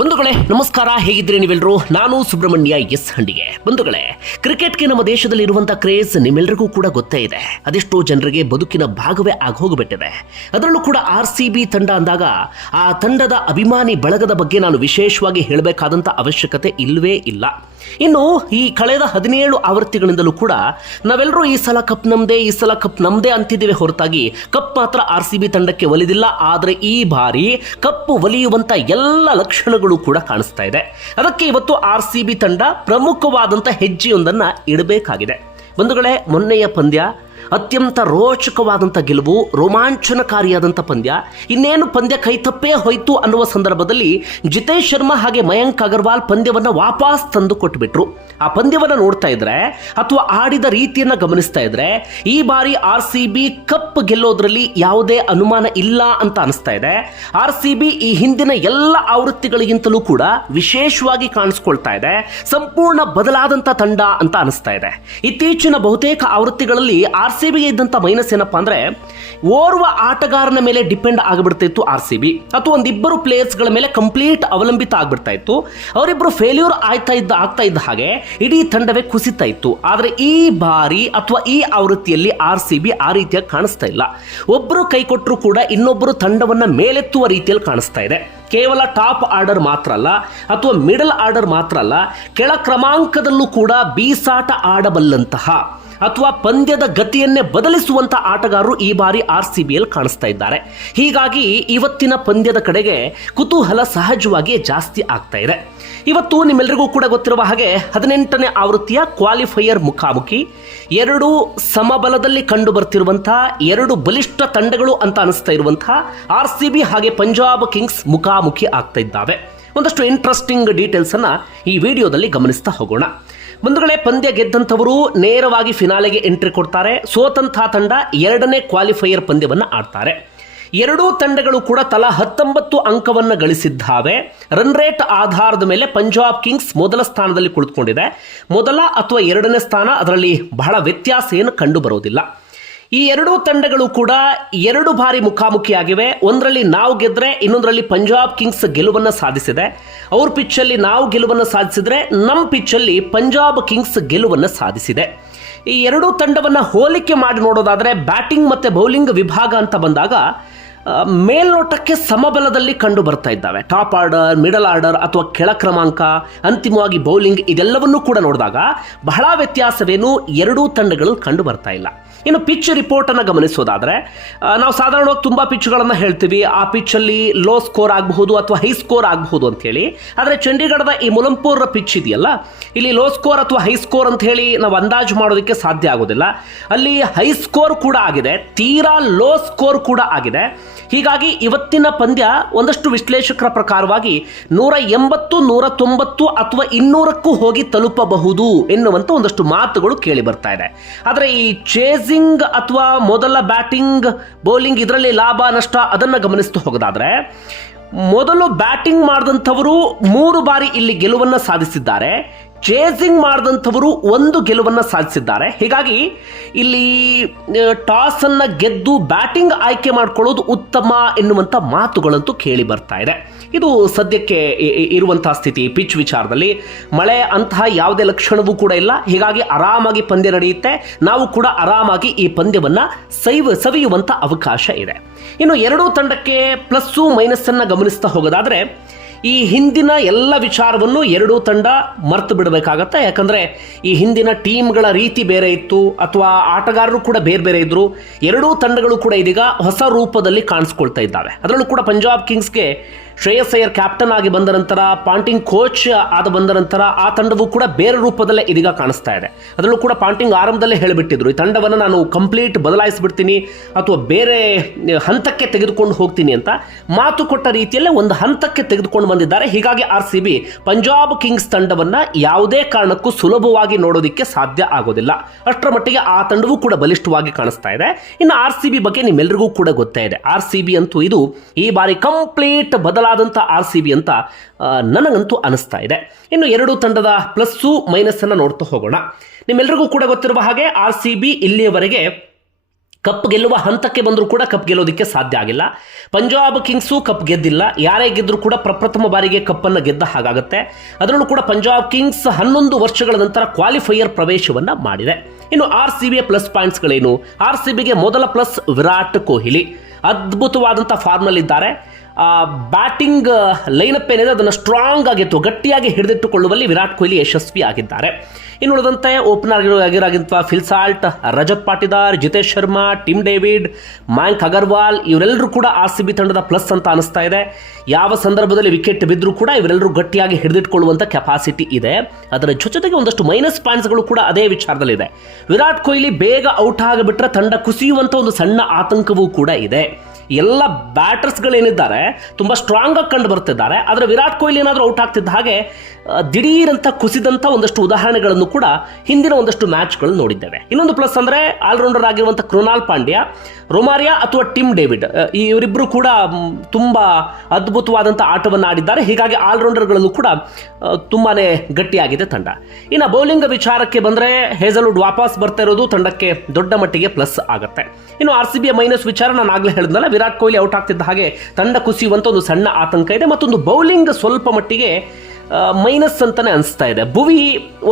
ಬಂಧುಗಳೇ, ನಮಸ್ಕಾರ. ಹೇಗಿದ್ರೆ ನೀವೆಲ್ಲರೂ ನಾನು ಸುಬ್ರಹ್ಮಣ್ಯ ಎಸ್ ಹಂಡಿಗೆ. ಬಂಧುಗಳೇ, ಕ್ರಿಕೆಟ್ಗೆ ನಮ್ಮ ದೇಶದಲ್ಲಿ ಇರುವಂತಹ ಕ್ರೇಜ್ ನಿಮ್ಮೆಲ್ಲರಿಗೂ ಕೂಡ ಗೊತ್ತೇ ಇದೆ. ಅದೆಷ್ಟೋ ಜನರಿಗೆ ಬದುಕಿನ ಭಾಗವೇ ಆಗಿ ಹೋಗಿಬಿಟ್ಟಿದೆ. ಅದರಲ್ಲೂ ಕೂಡ ಆರ್ ಸಿ ಬಿ ತಂಡ ಅಂದಾಗ ಆ ತಂಡದ ಅಭಿಮಾನಿ ಬಳಗದ ಬಗ್ಗೆ ನಾನು ವಿಶೇಷವಾಗಿ ಹೇಳಬೇಕಾದಂಥ ಅವಶ್ಯಕತೆ ಇಲ್ಲವೇ ಇಲ್ಲ. ಇನ್ನು ಈ ಕಳೆದ ಹದಿನೇಳು ಆವೃತ್ತಿಗಳಿಂದಲೂ ಕೂಡ ನಾವೆಲ್ಲರೂ ಈ ಸಲ ಕಪ್ ನಮ್ದೇ, ಈ ಸಲ ಕಪ್ ನಮ್ದೇ ಅಂತಿದ್ದೇವೆ ಹೊರತಾಗಿ ಕಪ್ ಮಾತ್ರ ಆರ್ ಸಿ ಬಿ ತಂಡಕ್ಕೆ ಒಲಿದಿಲ್ಲ. ಆದರೆ ಈ ಬಾರಿ ಕಪ್ ಒಲಿಯುವಂತ ಎಲ್ಲ ಲಕ್ಷಣಗಳು ಕೂಡ ಕಾಣಿಸ್ತಾ ಇದೆ. ಅದಕ್ಕೆ ಇವತ್ತು ಆರ್ ಸಿ ಬಿ ತಂಡ ಪ್ರಮುಖವಾದಂಥ ಹೆಜ್ಜೆಯೊಂದನ್ನು ಇಡಬೇಕಾಗಿದೆ. ಬಂಧುಗಳೇ, ಮೊನ್ನೆಯ ಪಂದ್ಯ ಅತ್ಯಂತ ರೋಚಕವಾದಂಥ ಗೆಲುವು, ರೋಮಾಂಚನಕಾರಿಯಾದಂಥ ಪಂದ್ಯ. ಇನ್ನೇನು ಪಂದ್ಯ ಕೈತಪ್ಪೇ ಹೋಯಿತು ಅನ್ನುವ ಸಂದರ್ಭದಲ್ಲಿ ಜಿತೇಶ್ ಶರ್ಮಾ ಹಾಗೆ ಮಯಾಂಕ್ ಅಗರ್ವಾಲ್ ಪಂದ್ಯವನ್ನು ವಾಪಸ್ ತಂದು ಕೊಟ್ಬಿಟ್ರು. ಆ ಪಂದ್ಯವನ್ನು ನೋಡ್ತಾ ಇದ್ರೆ ಅಥವಾ ಆಡಿದ ರೀತಿಯನ್ನು ಗಮನಿಸ್ತಾ ಇದ್ರೆ ಈ ಬಾರಿ ಆರ್ ಸಿ ಬಿ ಕಪ್ ಗೆಲ್ಲೋದ್ರಲ್ಲಿ ಯಾವುದೇ ಅನುಮಾನ ಇಲ್ಲ ಅಂತ ಅನಿಸ್ತಾ ಇದೆ. ಆರ್ ಸಿ ಬಿ ಈ ಹಿಂದಿನ ಎಲ್ಲ ಆವೃತ್ತಿಗಳಿಗಿಂತಲೂ ಕೂಡ ವಿಶೇಷವಾಗಿ ಕಾಣಿಸ್ಕೊಳ್ತಾ ಇದೆ. ಸಂಪೂರ್ಣ ಬದಲಾದಂಥ ತಂಡ ಅಂತ ಅನಿಸ್ತಾ ಇದೆ. ಇತ್ತೀಚಿನ ಬಹುತೇಕ ಆವೃತ್ತಿಗಳಲ್ಲಿ ಆರ್ ಸಿ ಬಿಗೆ ಇದ್ದಂತ ಮೈನಸ್ ಏನಪ್ಪ ಅಂದರೆ, ಓರ್ವ ಆಟಗಾರನ ಮೇಲೆ ಡಿಪೆಂಡ್ ಆಗಿಬಿಡ್ತಾ ಇತ್ತು ಆರ್ ಸಿ ಬಿ ಅಥವಾ ಒಂದಿಬ್ಬರು ಪ್ಲೇಯರ್ಸ್ಗಳ ಮೇಲೆ ಕಂಪ್ಲೀಟ್ ಅವಲಂಬಿತ ಆಗ್ಬಿಡ್ತಾ ಇತ್ತು ಅವರಿಬ್ಬರು ಫೇಲ್ಯೂರ್ ಆಯ್ತಾ ಇದ್ದ, ಆಗ್ತಾ ಇದ್ದ ಹಾಗೆ ಇಡೀ ತಂಡವೇ ಕುಸಿತಾ ಇತ್ತು. ಆದರೆ ಈ ಬಾರಿ ಅಥವಾ ಈ ಆವೃತ್ತಿಯಲ್ಲಿ ಆರ್ ಸಿ ಬಿ ಆ ರೀತಿಯಾಗಿ ಕಾಣಿಸ್ತಾ ಇಲ್ಲ. ಒಬ್ಬರು ಕೈ ಕೊಟ್ಟರು ಕೂಡ ಇನ್ನೊಬ್ಬರು ತಂಡವನ್ನ ಮೇಲೆತ್ತುವ ರೀತಿಯಲ್ಲಿ ಕಾಣಿಸ್ತಾ ಇದೆ. ಕೇವಲ ಟಾಪ್ ಆರ್ಡರ್ ಮಾತ್ರ ಅಲ್ಲ, ಅಥವಾ ಮಿಡಲ್ ಆರ್ಡರ್ ಮಾತ್ರ ಅಲ್ಲ, ಕೆಳ ಕ್ರಮಾಂಕದಲ್ಲೂ ಕೂಡ ಬೀಸಾಟ ಆಡಬಲ್ಲಂತಹ ಅಥವಾ ಪಂದ್ಯದ ಗತಿಯನ್ನೇ ಬದಲಿಸುವಂತ ಆಟಗಾರರು ಈ ಬಾರಿ ಆರ್ ಸಿ ಬಿಯಲ್ಲಿ ಕಾಣಿಸ್ತಾ ಇದ್ದಾರೆ. ಹೀಗಾಗಿ ಇವತ್ತಿನ ಪಂದ್ಯದ ಕಡೆಗೆ ಕುತೂಹಲ ಸಹಜವಾಗಿ ಜಾಸ್ತಿ ಆಗ್ತಾ ಇದೆ. ಇವತ್ತು ನಿಮ್ಮೆಲ್ಲರಿಗೂ ಕೂಡ ಗೊತ್ತಿರುವ ಹಾಗೆ ಹದಿನೆಂಟನೇ ಆವೃತ್ತಿಯ ಕ್ವಾಲಿಫೈಯರ್ ಮುಖಾಮುಖಿ ಎರಡು ಸಮಬಲದಲ್ಲಿ ಕಂಡು ಬರ್ತಿರುವಂತಹ ಎರಡು ಬಲಿಷ್ಠ ತಂಡಗಳು ಅಂತ ಅನಿಸ್ತಾ ಇರುವಂತಹ ಆರ್ ಸಿ ಬಿ ಹಾಗೆ ಪಂಜಾಬ್ ಕಿಂಗ್ಸ್ ಮುಖಾಮುಖಿ ಆಗ್ತಾ ಇದ್ದಾವೆ. ಒಂದಷ್ಟು ಇಂಟ್ರೆಸ್ಟಿಂಗ್ ಡೀಟೇಲ್ಸ್ ಅನ್ನ ಈ ವಿಡಿಯೋದಲ್ಲಿ ಗಮನಿಸ್ತಾ ಹೋಗೋಣ. ಬಂಧುಗಳೇ, ಪಂದ್ಯ ಗೆದ್ದಂಥವರು ನೇರವಾಗಿ ಫಿನಾಲೆಗೆ ಎಂಟ್ರಿ ಕೊಡ್ತಾರೆ. ಸೋತಂಥ ತಂಡ ಎರಡನೇ ಕ್ವಾಲಿಫೈಯರ್ ಪಂದ್ಯವನ್ನು ಆಡ್ತಾರೆ. ಎರಡೂ ತಂಡಗಳು ಕೂಡ ತಲಾ ಹತ್ತೊಂಬತ್ತು ಅಂಕವನ್ನು ಗಳಿಸಿದ್ದಾವೆ. ರನ್ ರೇಟ್ ಆಧಾರದ ಮೇಲೆ ಪಂಜಾಬ್ ಕಿಂಗ್ಸ್ ಮೊದಲ ಸ್ಥಾನದಲ್ಲಿ ಕುಳಿತುಕೊಂಡಿದೆ. ಮೊದಲ ಅಥವಾ ಎರಡನೇ ಸ್ಥಾನ, ಅದರಲ್ಲಿ ಬಹಳ ವ್ಯತ್ಯಾಸ ಏನು ಕಂಡು ಬರೋದಿಲ್ಲ ಈ ಎರಡೂ ತಂಡಗಳು ಕೂಡ ಎರಡು ಬಾರಿ ಮುಖಾಮುಖಿಯಾಗಿವೆ. ಒಂದರಲ್ಲಿ ನಾವು ಗೆದ್ರೆ, ಇನ್ನೊಂದರಲ್ಲಿ ಪಂಜಾಬ್ ಕಿಂಗ್ಸ್ ಗೆಲುವನ್ನು ಸಾಧಿಸಿದೆ. ಅವ್ರ ಪಿಚ್ಚಲ್ಲಿ ನಾವು ಗೆಲುವನ್ನು ಸಾಧಿಸಿದ್ರೆ ನಮ್ಮ ಪಿಚ್ಚಲ್ಲಿ ಪಂಜಾಬ್ ಕಿಂಗ್ಸ್ ಗೆಲುವನ್ನು ಸಾಧಿಸಿದೆ. ಈ ಎರಡೂ ತಂಡವನ್ನು ಹೋಲಿಕೆ ಮಾಡಿ ನೋಡೋದಾದರೆ ಬ್ಯಾಟಿಂಗ್ ಮತ್ತು ಬೌಲಿಂಗ್ ವಿಭಾಗ ಅಂತ ಬಂದಾಗ ಮೇಲ್ನೋಟಕ್ಕೆ ಸಮಬಲದಲ್ಲಿ ಕಂಡು ಬರ್ತಾ ಇದ್ದಾವೆ. ಟಾಪ್ ಆರ್ಡರ್ ಮಿಡಲ್ ಆರ್ಡರ್ ಅಥವಾ ಕೆಳ ಕ್ರಮಾಂಕ, ಅಂತಿಮವಾಗಿ ಬೌಲಿಂಗ್ ಇದೆಲ್ಲವನ್ನೂ ಕೂಡ ನೋಡಿದಾಗ ಬಹಳ ವ್ಯತ್ಯಾಸವೇನು ಎರಡೂ ತಂಡಗಳು ಕಂಡು ಬರ್ತಾ ಇಲ್ಲ. ಇನ್ನು ಪಿಚ್ ರಿಪೋರ್ಟ್ ಗಮನಿಸೋದಾದರೆ ನಾವು ಸಾಧಾರಣವಾಗಿ ತುಂಬಾ ಪಿಚ್ಗಳನ್ನು ಹೇಳ್ತೀವಿ. ಆ ಪಿಚ್ಚಲ್ಲಿ ಲೋ ಸ್ಕೋರ್ ಆಗಬಹುದು ಅಥವಾ ಹೈ ಸ್ಕೋರ್ ಆಗಬಹುದು ಅಂತ ಹೇಳಿ. ಆದರೆ ಚಂಡೀಗಢದ ಈ ಮುಲಂಪುರ ಪಿಚ್ ಇದೆಯಲ್ಲ, ಇಲ್ಲಿ ಲೋ ಸ್ಕೋರ್ ಅಥವಾ ಹೈ ಸ್ಕೋರ್ ಅಂತ ಹೇಳಿ ನಾವು ಅಂದಾಜು ಮಾಡೋದಕ್ಕೆ ಸಾಧ್ಯ ಆಗೋದಿಲ್ಲ. ಅಲ್ಲಿ ಹೈ ಸ್ಕೋರ್ ಕೂಡ ಆಗಿದೆ, ತೀರಾ ಲೋ ಸ್ಕೋರ್ ಕೂಡ ಆಗಿದೆ. ಹೀಗಾಗಿ ಇವತ್ತಿನ ಪಂದ್ಯ ಒಂದಷ್ಟು ವಿಶ್ಲೇಷಕರ ಪ್ರಕಾರವಾಗಿ ನೂರ ಎಂಬತ್ತು, ನೂರ ತೊಂಬತ್ತು ಅಥವಾ ಇನ್ನೂರಕ್ಕೂ ಹೋಗಿ ತಲುಪಬಹುದು ಎನ್ನುವಂಥ ಒಂದಷ್ಟು ಮಾತುಗಳು ಕೇಳಿ ಬರ್ತಾ ಇದೆ. ಆದರೆ ಈ ಚೇಸಿಂಗ್ ಅಥವಾ ಮೊದಲ ಬ್ಯಾಟಿಂಗ್, ಬೌಲಿಂಗ್ ಇದರಲ್ಲಿ ಲಾಭ, ನಷ್ಟ ಅದನ್ನು ಗಮನಿಸ್ತಾ ಹೋಗೋದಾದರೆ, ಮೊದಲು ಬ್ಯಾಟಿಂಗ್ ಮಾಡಿದಂಥವರು ಮೂರು ಬಾರಿ ಇಲ್ಲಿ ಗೆಲುವನ್ನು ಸಾಧಿಸಿದ್ದಾರೆ. ಚೇಸಿಂಗ್ ಮಾಡಿದಂಥವರು ಒಂದು ಗೆಲುವನ್ನು ಸಾಧಿಸಿದ್ದಾರೆ. ಹೀಗಾಗಿ ಇಲ್ಲಿ ಟಾಸ್ ಅನ್ನ ಗೆದ್ದು ಬ್ಯಾಟಿಂಗ್ ಆಯ್ಕೆ ಮಾಡ್ಕೊಳ್ಳೋದು ಉತ್ತಮ ಎನ್ನುವಂಥ ಮಾತುಗಳಂತೂ ಕೇಳಿ ಬರ್ತಾ ಇದೆ. ಇದು ಸದ್ಯಕ್ಕೆ ಇರುವಂತಹ ಸ್ಥಿತಿ ಪಿಚ್ ವಿಚಾರದಲ್ಲಿ. ಮಳೆ ಅಂತಹ ಯಾವುದೇ ಲಕ್ಷಣವೂ ಕೂಡ ಇಲ್ಲ. ಹೀಗಾಗಿ ಆರಾಮಾಗಿ ಪಂದ್ಯ ನಡೆಯುತ್ತೆ. ನಾವು ಕೂಡ ಆರಾಮಾಗಿ ಈ ಪಂದ್ಯವನ್ನು ಸೈವ ಸವಿಯುವಂಥ ಅವಕಾಶ ಇದೆ. ಇನ್ನು ಎರಡೂ ತಂಡಕ್ಕೆ ಪ್ಲಸ್ಸು ಮೈನಸ್ ಅನ್ನ ಗಮನಿಸ್ತಾ ಹೋಗೋದಾದ್ರೆ ಈ ಹಿಂದಿನ ಎಲ್ಲ ವಿಚಾರವನ್ನು ಎರಡೂ ತಂಡ ಮರ್ತು ಬಿಡಬೇಕಾಗತ್ತೆ. ಯಾಕಂದರೆ ಈ ಹಿಂದಿನ ಟೀಮ್ಗಳ ರೀತಿ ಬೇರೆ ಇತ್ತು, ಅಥವಾ ಆಟಗಾರರು ಕೂಡ ಬೇರೆ ಬೇರೆ ಇದ್ದರು ಎರಡೂ ತಂಡಗಳು ಕೂಡ ಇದೀಗ ಹೊಸ ರೂಪದಲ್ಲಿ ಕಾಣಿಸ್ಕೊಳ್ತಾ ಇದ್ದಾವೆ. ಅದರಲ್ಲೂ ಕೂಡ ಪಂಜಾಬ್ ಕಿಂಗ್ಸ್ಗೆ ಶ್ರೇಯಸ್ ಅಯ್ಯರ್ ಕ್ಯಾಪ್ಟನ್ ಆಗಿ ಬಂದ ನಂತರ ಪಾಂಟಿಂಗ್ ಕೋಚ್ ಆದ ಬಂದ ನಂತರ ಆ ತಂಡವು ಕೂಡ ಬೇರೆ ರೂಪದಲ್ಲೇ ಇದೀಗ ಕಾಣಿಸ್ತಾ ಇದೆ. ಅದರಲ್ಲೂ ಕೂಡ ಪಾಂಟಿಂಗ್ ಆರಂಭದಲ್ಲೇ ಹೇಳಿಬಿಟ್ಟಿದ್ರು, ಈ ತಂಡವನ್ನು ನಾನು ಕಂಪ್ಲೀಟ್ ಬದಲಾಯಿಸಿಬಿಡ್ತೀನಿ ಅಥವಾ ಬೇರೆ ಹಂತಕ್ಕೆ ತೆಗೆದುಕೊಂಡು ಹೋಗ್ತೀನಿ ಅಂತ ಮಾತು ಕೊಟ್ಟ ರೀತಿಯಲ್ಲೇ ಒಂದು ಹಂತಕ್ಕೆ ತೆಗೆದುಕೊಂಡು ಬಂದಿದ್ದಾರೆ. ಹೀಗಾಗಿ R C B Punjab Kings ತಂಡವನ್ನ ಯಾವುದೇ ಕಾರಣಕ್ಕೂ ಸುಲಭವಾಗಿ ನೋಡೋದಕ್ಕೆ ಸಾಧ್ಯ ಆಗೋದಿಲ್ಲ. ಅಷ್ಟರ ಮಟ್ಟಿಗೆ ಆ ತಂಡವೂ ಕೂಡ ಬಲಿಷ್ಠವಾಗಿ ಕಾಣಿಸ್ತಾ ಇದೆ. ಇನ್ನು ಆರ್ ಸಿ ಬಿ ಬಗ್ಗೆ ನಿಮ್ಮೆಲ್ಲರಿಗೂ ಕೂಡ ಗೊತ್ತೇ ಇದೆ. ಆರ್ ಸಿ ಬಿ ಅಂತೂ ಇದು ಈ ಬಾರಿ ಕಂಪ್ಲೀಟ್ ಬದಲಾದಂಥ ಆರ್ ಸಿ ಬಿ ಅಂತ ನನಗಂತೂ ಅನಿಸ್ತಾ ಇದೆ. ಇನ್ನು ಎರಡು ತಂಡದ ಪ್ಲಸ್ಸು ಮೈನಸ್ ಅನ್ನ ನೋಡ್ತಾ ಹೋಗೋಣ. ನಿಮ್ಮೆಲ್ಲರಿಗೂ ಕೂಡ ಗೊತ್ತಿರುವ ಹಾಗೆ ಆರ್ ಸಿ ಬಿ ಇಲ್ಲಿಯವರೆಗೆ ಕಪ್ ಗೆಲ್ಲುವ ಹಂತಕ್ಕೆ ಬಂದರೂ ಕೂಡ ಕಪ್ ಗೆಲ್ಲೋದಕ್ಕೆ ಸಾಧ್ಯ ಆಗಿಲ್ಲ. ಪಂಜಾಬ್ ಕಿಂಗ್ಸು ಕಪ್ ಗೆದ್ದಿಲ್ಲ. ಯಾರೇ ಗೆದ್ದರೂ ಕೂಡ ಪ್ರಪ್ರಥಮ ಬಾರಿಗೆ ಕಪ್ಪನ್ನು ಗೆದ್ದ ಹಾಗಾಗುತ್ತೆ. ಅದರಲ್ಲೂ ಕೂಡ ಪಂಜಾಬ್ ಕಿಂಗ್ಸ್ ಹನ್ನೊಂದು ವರ್ಷಗಳ ನಂತರ ಕ್ವಾಲಿಫೈಯರ್ ಪ್ರವೇಶವನ್ನು ಮಾಡಿದೆ. ಇನ್ನು ಆರ್ ಸಿ ಬಿಯ ಪ್ಲಸ್ ಪಾಯಿಂಟ್ಸ್ಗಳೇನು? ಆರ್ ಸಿ ಬಿಗೆ ಮೊದಲ ಪ್ಲಸ್ ವಿರಾಟ್ ಕೊಹ್ಲಿ. ಅದ್ಭುತವಾದಂಥ ಫಾರ್ಮ್ನಲ್ಲಿದ್ದಾರೆ. ಬ್ಯಾಟಿಂಗ್ ಲೈನಪ್ ಏನಿದೆ ಅದನ್ನು ಸ್ಟ್ರಾಂಗ್ ಆಗಿತ್ತು ಗಟ್ಟಿಯಾಗಿ ಹಿಡಿದಿಟ್ಟುಕೊಳ್ಳುವಲ್ಲಿ ವಿರಾಟ್ ಕೊಹ್ಲಿ ಯಶಸ್ವಿ ಆಗಿದ್ದಾರೆ. ಇನ್ನು ಉಳಿದಂತೆ opener ಆಗಿರಾಗಿರುವ Phil Salt Rajat Patidar, Jitesh Sharma Tim David Mayank Agarwal ಇವರೆಲ್ಲರೂ ಕೂಡ ಆರ್ ಸಿ ಬಿ ತಂಡದ ಪ್ಲಸ್ ಅಂತ ಅನಿಸ್ತಾ ಇದೆ. ಯಾವ ಸಂದರ್ಭದಲ್ಲಿ ವಿಕೆಟ್ ಬಿದ್ದರೂ ಕೂಡ ಇವರೆಲ್ಲರೂ ಗಟ್ಟಿಯಾಗಿ ಹಿಡಿದಿಟ್ಕೊಳ್ಳುವಂಥ ಕೆಪಾಸಿಟಿ ಇದೆ. ಅದರ ಜೊತೆಗೆ ಒಂದಷ್ಟು ಮೈನಸ್ ಪಾಯಿಂಟ್ಸ್ಗಳು ಕೂಡ ಅದೇ ವಿಚಾರದಲ್ಲಿದೆ ವಿರಾಟ್ ಕೊಹ್ಲಿ ಬೇಗ ಔಟ್ ಆಗಿಬಿಟ್ರೆ ತಂಡ ಕುಸಿಯುವಂಥ ಒಂದು ಸಣ್ಣ ಆತಂಕವೂ ಕೂಡ ಇದೆ. ಎಲ್ಲ ಬ್ಯಾಟರ್ಸ್ಗಳೇನಿದ್ದಾರೆ ತುಂಬ ಸ್ಟ್ರಾಂಗ್ ಆಗಿ ಕಂಡು ಬರ್ತಿದ್ದಾರೆ. ಆದರೆ ವಿರಾಟ್ ಕೊಹ್ಲಿ ಏನಾದರೂ ಔಟ್ ಆಗ್ತಿದ್ದ ಹಾಗೆ ದಿಢೀರಂತ ಕುಸಿದಂಥ ಒಂದಷ್ಟು ಉದಾಹರಣೆಗಳನ್ನು ಕೂಡ ಹಿಂದಿನ ಒಂದಷ್ಟು ಮ್ಯಾಚ್ಗಳು ನೋಡಿದ್ದೇವೆ. ಇನ್ನೊಂದು ಪ್ಲಸ್ ಅಂದರೆ ಆಲ್ರೌಂಡರ್ ಆಗಿರುವಂಥ ಕೃಣಾಲ್ ಪಾಂಡ್ಯ, ರೊಮಾರಿಯಾ ಅಥವಾ ಟಿಮ್ ಡೇವಿಡ್ ಇವರಿಬ್ಬರು ಕೂಡ ತುಂಬ ಅದ್ಭುತವಾದಂಥ ಆಟವನ್ನು ಆಡಿದ್ದಾರೆ. ಹೀಗಾಗಿ ಆಲ್ರೌಂಡರ್ಗಳನ್ನು ಕೂಡ ತುಂಬಾ ಗಟ್ಟಿಯಾಗಿದೆ ತಂಡ. ಇನ್ನು ಬೌಲಿಂಗ್ ವಿಚಾರಕ್ಕೆ ಬಂದರೆ ಹೇಸಲ್ವುಡ್ ವಾಪಸ್ ಬರ್ತಾ ಇರೋದು ತಂಡಕ್ಕೆ ದೊಡ್ಡ ಮಟ್ಟಿಗೆ ಪ್ಲಸ್ ಆಗುತ್ತೆ. ಇನ್ನು ಆರ್ ಸಿ ಬಿ ಮೈನಸ್ ವಿಚಾರ ನಾನು ಆಗಲೇ ಹೇಳಿದ್ನಲ್ಲ ವಿರಾಟ್ ಕೊಹ್ಲಿ ಔಟ್ ಆಗ್ತಿದ್ದ ಹಾಗೆ ತಂಡ ಕುಸಿಯುವಂಥ ಒಂದು ಸಣ್ಣ ಆತಂಕ ಇದೆ ಮತ್ತೊಂದು ಬೌಲಿಂಗ್ ಸ್ವಲ್ಪ ಮಟ್ಟಿಗೆ ಮೈನಸ್ ಅಂತಾನೆ ಅನಿಸ್ತಾ ಇದೆ. ಭುವಿ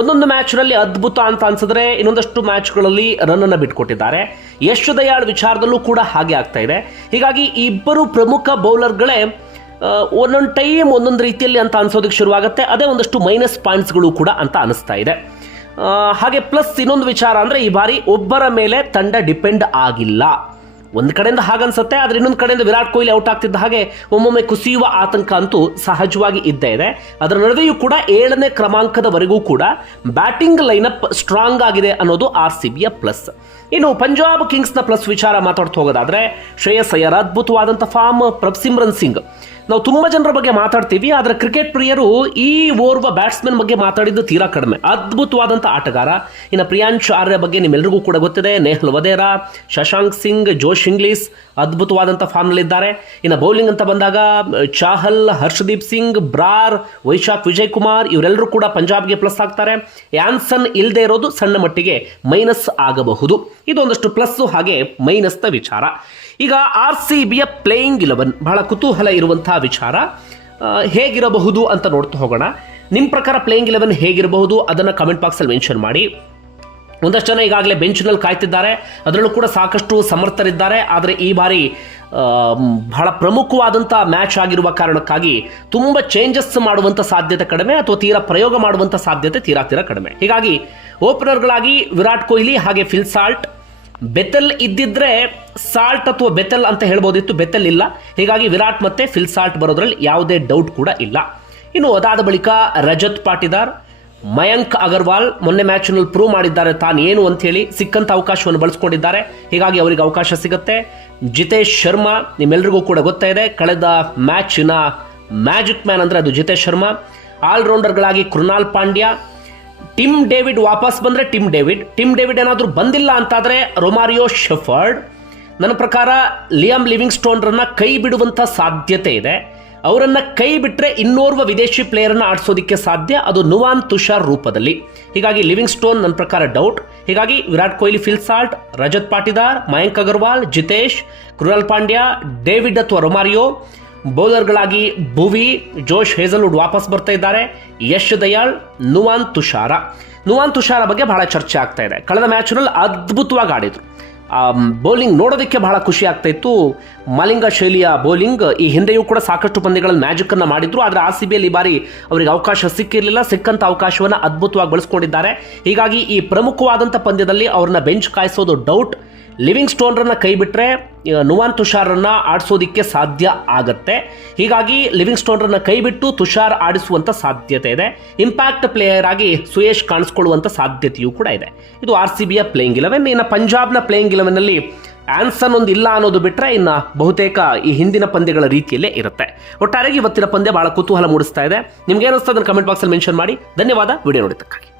ಒಂದೊಂದು ಮ್ಯಾಚ್ನಲ್ಲಿ ಅದ್ಭುತ ಅಂತ ಅನ್ಸಿದ್ರೆ ಇನ್ನೊಂದಷ್ಟು ಮ್ಯಾಚ್ಗಳಲ್ಲಿ ರನ್ನನ್ನು ಬಿಟ್ಕೊಟ್ಟಿದ್ದಾರೆ. ಯಶ್ ದಯಾಳ್ ವಿಚಾರದಲ್ಲೂ ಕೂಡ ಹಾಗೆ ಆಗ್ತಾ ಇದೆ. ಹೀಗಾಗಿ ಇಬ್ಬರು ಪ್ರಮುಖ ಬೌಲರ್ಗಳೇ ಒಂದೊಂದು ಟೈಮ್ ಒಂದೊಂದು ರೀತಿಯಲ್ಲಿ ಅಂತ ಅನ್ಸೋದಕ್ಕೆ ಶುರುವಾಗುತ್ತೆ. ಅದೇ ಒಂದಷ್ಟು ಮೈನಸ್ ಪಾಯಿಂಟ್ಸ್ಗಳು ಕೂಡ ಅಂತ ಅನಿಸ್ತಾ ಇದೆ. ಹಾಗೆ ಪ್ಲಸ್ ಇನ್ನೊಂದು ವಿಚಾರ ಅಂದರೆ ಈ ಬಾರಿ ಒಬ್ಬರ ಮೇಲೆ ತಂಡ ಡಿಪೆಂಡ್ ಆಗಿಲ್ಲ. ಒಂದು ಕಡೆಯಿಂದ ಹಾಗನ್ಸುತ್ತೆ, ಆದರೆ ಇನ್ನೊಂದು ಕಡೆಯಿಂದ ವಿರಾಟ್ ಕೊಹ್ಲಿ ಔಟ್ ಆಗ್ತಿದ್ದ ಹಾಗೆ ಒಮ್ಮೊಮ್ಮೆ ಕುಸಿಯುವ ಆತಂಕ ಅಂತೂ ಸಹಜವಾಗಿ ಇದ್ದೇ ಇದೆ. ಅದರ ನಡುವೆಯೂ ಕೂಡ ಏಳನೇ ಕ್ರಮಾಂಕದವರೆಗೂ ಕೂಡ ಬ್ಯಾಟಿಂಗ್ ಲೈನಪ್ ಸ್ಟ್ರಾಂಗ್ ಆಗಿದೆ ಅನ್ನೋದು ಆರ್ ಸಿ ಬಿಯ ಪ್ಲಸ್ ಇನ್ನು ಪಂಜಾಬ್ ಕಿಂಗ್ಸ್ನ ಪ್ಲಸ್ ವಿಚಾರ ಮಾತಾಡ್ತಾ ಹೋಗೋದಾದ್ರೆ ಶ್ರೇಯಸ್ ಅಯ್ಯರ್ ಅದ್ಭುತವಾದಂಥ ಫಾರ್ಮ್ ಪ್ರಭ್ಸಿಮ್ರನ್ ಸಿಂಗ್. ನಾವು ತುಂಬ ಜನರ ಬಗ್ಗೆ ಮಾತಾಡ್ತೀವಿ, ಆದರೆ ಕ್ರಿಕೆಟ್ ಪ್ರಿಯರು ಈ ಓರ್ವ ಬ್ಯಾಟ್ಸ್ಮನ್ ಬಗ್ಗೆ ಮಾತಾಡಿದ್ದು ತೀರಾ ಕಡಿಮೆ. ಅದ್ಭುತವಾದಂಥ ಆಟಗಾರ. ಇನ್ನು ಪ್ರಿಯಾಂಶ್ ಆರ್ಯ ಬಗ್ಗೆ ನಿಮ್ಮೆಲ್ಲರಿಗೂ ಕೂಡ ಗೊತ್ತಿದೆ. ನೇಹಲ್ ವದೇರಾ, ಶಶಾಂಕ್ ಸಿಂಗ್, ಜೋಶ್ ಇಂಗ್ಲೀಸ್ ಅದ್ಭುತವಾದಂಥ ಫಾರ್ಮ್ನಲ್ಲಿದ್ದಾರೆ. ಇನ್ನು ಬೌಲಿಂಗ್ ಅಂತ ಬಂದಾಗ, ಚಾಹಲ್, ಹರ್ಷದೀಪ್ ಸಿಂಗ್, ಬ್ರಾರ್, ವೈಶಾಖ್ ವಿಜಯ್ ಕುಮಾರ್ ಇವರೆಲ್ಲರೂ ಕೂಡ ಪಂಜಾಬ್ಗೆ ಪ್ಲಸ್ ಆಗ್ತಾರೆ. ಯಾನ್ಸನ್ ಇಲ್ಲದೆ ಇರೋದು ಸಣ್ಣ ಮಟ್ಟಿಗೆ ಮೈನಸ್ ಆಗಬಹುದು. ಇದೊಂದಷ್ಟು ಪ್ಲಸ್ಸು ಹಾಗೆ ಮೈನಸ್ನ ವಿಚಾರ. ಈಗ ಆರ್ ಸಿ ಬಿಯ ಪ್ಲೇಯಿಂಗ್ ಇಲೆವೆನ್ ಬಹಳ ಕುತೂಹಲ ಇರುವಂತಹ ವಿಚಾರ. ಹೇಗಿರಬಹುದು ಅಂತ ನೋಡ್ತಾ ಹೋಗೋಣ. ನಿಮ್ಮ ಪ್ರಕಾರ ಪ್ಲೇಯಿಂಗ್ ಇಲೆವೆನ್ ಹೇಗಿರಬಹುದು? ಅದನ್ನು ಕಮೆಂಟ್ ಬಾಕ್ಸಲ್ಲಿ ಮೆನ್ಷನ್ ಮಾಡಿ. ಒಂದಷ್ಟು ಜನ ಈಗಾಗಲೇ ಬೆಂಚ್ನಲ್ಲಿ ಕಾಯ್ತಿದ್ದಾರೆ. ಅದರಲ್ಲೂ ಕೂಡ ಸಾಕಷ್ಟು ಸಮರ್ಥರಿದ್ದಾರೆ. ಆದರೆ ಈ ಬಾರಿ ಬಹಳ ಪ್ರಮುಖವಾದಂಥ ಮ್ಯಾಚ್ ಆಗಿರುವ ಕಾರಣಕ್ಕಾಗಿ ತುಂಬ ಚೇಂಜಸ್ ಮಾಡುವಂಥ ಸಾಧ್ಯತೆ ಕಡಿಮೆ ಅಥವಾ ತೀರಾ ಪ್ರಯೋಗ ಮಾಡುವಂಥ ಸಾಧ್ಯತೆ ತೀರಾ ತೀರಾ ಕಡಿಮೆ. ಹೀಗಾಗಿ ಓಪನರ್ಗಳಾಗಿ ವಿರಾಟ್ ಕೊಹ್ಲಿ ಹಾಗೆ ಫಿಲ್ ಸಾಲ್ಟ್ ಬೆತೆಲ್ ಇದ್ದಿದ್ರೆ ಸಾಲ್ಟ್ ಅಥವಾ ಬೆತೆಲ್ ಅಂತ ಹೇಳ್ಬೋದಿತ್ತು, ಬೆತೆಲ್ ಇಲ್ಲ. ಹೀಗಾಗಿ ವಿರಾಟ್ ಮತ್ತೆ ಫಿಲ್ ಸಾಲ್ಟ್ ಬರೋದ್ರಲ್ಲಿ ಯಾವುದೇ ಡೌಟ್ ಕೂಡ ಇಲ್ಲ. ಇನ್ನು ಅದಾದ ಬಳಿಕ ರಜತ್ ಪಾಟಿದಾರ್, ಮಯಾಂಕ್ ಅಗರ್ವಾಲ್ ಮೊನ್ನೆ ಮ್ಯಾಚ್ನಲ್ಲಿ ಪ್ರೂವ್ ಮಾಡಿದ್ದಾರೆ ತಾನು ಏನು ಅಂತ ಹೇಳಿ ಸಿಕ್ಕಂತ ಅವಕಾಶವನ್ನು ಬಳಸ್ಕೊಂಡಿದ್ದಾರೆ. ಹೀಗಾಗಿ ಅವರಿಗೆ ಅವಕಾಶ ಸಿಗುತ್ತೆ. ಜಿತೇಶ್ ಶರ್ಮಾ ನಿಮ್ಮೆಲ್ಲರಿಗೂ ಕೂಡ ಗೊತ್ತಾ ಇದೆ, ಕಳೆದ ಮ್ಯಾಚಿನ ಮ್ಯಾಜಿಕ್ ಮ್ಯಾನ್ ಅಂದರೆ ಅದು ಜಿತೇಶ್ ಶರ್ಮಾ. ಆಲ್ರೌಂಡರ್ಗಳಾಗಿ ಕೃಣಾಲ್ ಪಾಂಡ್ಯ ಟಿಮ್ ಡೇವಿಡ್ ವಾಪಸ್ ಬಂದರೆ ಟಿಮ್ ಡೇವಿಡ್. ಟಿಮ್ ಡೇವಿಡ್ ಏನಾದರೂ ಬಂದಿಲ್ಲ ಅಂತಾದರೆ ರೊಮಾರಿಯೋ ಶೆಫರ್ಡ್. ನನ್ನ ಪ್ರಕಾರ ಲಿಯಾಮ್ ಲಿವಿಂಗ್ ಸ್ಟೋನ್ರನ್ನ ಕೈ ಬಿಡುವಂಥ ಸಾಧ್ಯತೆ ಇದೆ. ಅವರನ್ನು ಕೈ ಬಿಟ್ಟರೆ ಇನ್ನೋರ್ವ ವಿದೇಶಿ ಪ್ಲೇಯರನ್ನು ಆಡಿಸೋದಕ್ಕೆ ಸಾಧ್ಯ. ಅದು ನುವಾನ್ ತುಷಾರ್ ರೂಪದಲ್ಲಿ. ಹೀಗಾಗಿ ಲಿವಿಂಗ್ ಸ್ಟೋನ್ ನನ್ನ ಪ್ರಕಾರ ಡೌಟ್. ಹೀಗಾಗಿ Virat Kohli Phil Salt Rajat Patidar, Mayank Agarwal, Jitesh, Krunal Pandya, David ಅಥವಾ ರೊಮಾರಿಯೋ ಬೌಲರ್ಗಳಾಗಿ ಭುವಿ, ಜೋಶ್ ಹೇಸಲ್ವುಡ್ ವಾಪಸ್ ಬರ್ತಾ ಇದ್ದಾರೆ. ಯಶ್ ದಯಾಳ್, ನುವಾನ್ ತುಷಾರ. ನುವಾನ್ ತುಷಾರ ಬಗ್ಗೆ ಬಹಳ ಚರ್ಚೆ ಆಗ್ತಾ ಇದೆ. ಕಳೆದ ಮ್ಯಾಚ್ನಲ್ಲಿ ಅದ್ಭುತವಾಗಿ ಆಡಿದ್ರು. ಬೌಲಿಂಗ್ ನೋಡೋದಕ್ಕೆ ಬಹಳ ಖುಷಿ ಆಗ್ತಾ ಇತ್ತು. ಮಲಿಂಗ ಶೈಲಿಯ ಬೌಲಿಂಗ್ ಈ ಹಿಂದೆಯೂ ಕೂಡ ಸಾಕಷ್ಟು ಪಂದ್ಯಗಳಲ್ಲಿ ಮ್ಯಾಜಿಕ್ ಅನ್ನ ಮಾಡಿದ್ರು. ಆದರೆ ಆರ್ ಸಿ ಬಿಯಲ್ಲಿ ಈ ಬಾರಿ ಅವರಿಗೆ ಅವಕಾಶ ಸಿಕ್ಕಿರಲಿಲ್ಲ. ಸಿಕ್ಕಂತ ಅವಕಾಶವನ್ನು ಅದ್ಭುತವಾಗಿ ಬಳಸ್ಕೊಂಡಿದ್ದಾರೆ. ಹೀಗಾಗಿ ಈ ಪ್ರಮುಖವಾದಂಥ ಪಂದ್ಯದಲ್ಲಿ ಅವ್ರನ್ನ ಬೆಂಚ್ ಕಾಯಿಸೋದು ಡೌಟ್ ಲಿವಿಂಗ್ ಸ್ಟೋನ್ರನ್ನು ಕೈ ಬಿಟ್ಟರೆ ನುವಾನ್ ತುಷಾರನ್ನು ಆಡಿಸೋದಿಕ್ಕೆ ಸಾಧ್ಯ ಆಗತ್ತೆ. ಹೀಗಾಗಿ ಲಿವಿಂಗ್ ಸ್ಟೋನ್ರನ್ನು ಕೈ ಬಿಟ್ಟು ತುಷಾರ್ ಆಡಿಸುವಂತ ಸಾಧ್ಯತೆ ಇದೆ. ಇಂಪ್ಯಾಕ್ಟ್ ಪ್ಲೇಯರ್ ಆಗಿ ಸುಯೇಶ್ ಕಾಣಿಸ್ಕೊಳ್ಳುವಂತ ಸಾಧ್ಯತೆಯೂ ಕೂಡ ಇದೆ. ಇದು ಆರ್ ಸಿ ಬಿಯ ಪ್ಲೇಯಿಂಗ್ ಇಲೆವೆನ್ ಇನ್ನು ಪಂಜಾಬ್ನ ಪ್ಲೇಯಿಂಗ್ ಇಲೆವೆನ್ನಲ್ಲಿ ಆನ್ಸನ್ ಒಂದು ಇಲ್ಲ ಅನ್ನೋದು ಬಿಟ್ಟರೆ ಇನ್ನು ಬಹುತೇಕ ಈ ಹಿಂದಿನ ಪಂದ್ಯಗಳ ರೀತಿಯಲ್ಲೇ ಇರುತ್ತೆ. ಒಟ್ಟಾರೆಯಾಗಿ ಇವತ್ತಿನ ಪಂದ್ಯ ಬಹಳ ಕುತೂಹಲ ಮೂಡಿಸ್ತಾ ಇದೆ. ನಿಮ್ಗೆ ಏನಿಸ್ತಾ ಅದನ್ನು ಕಮೆಂಟ್ ಬಾಕ್ಸಲ್ಲಿ ಮೆನ್ಷನ್ ಮಾಡಿ. ಧನ್ಯವಾದ. ವಿಡಿಯೋ ನೋಡಿದ್ದಕ್ಕಾಗಿ.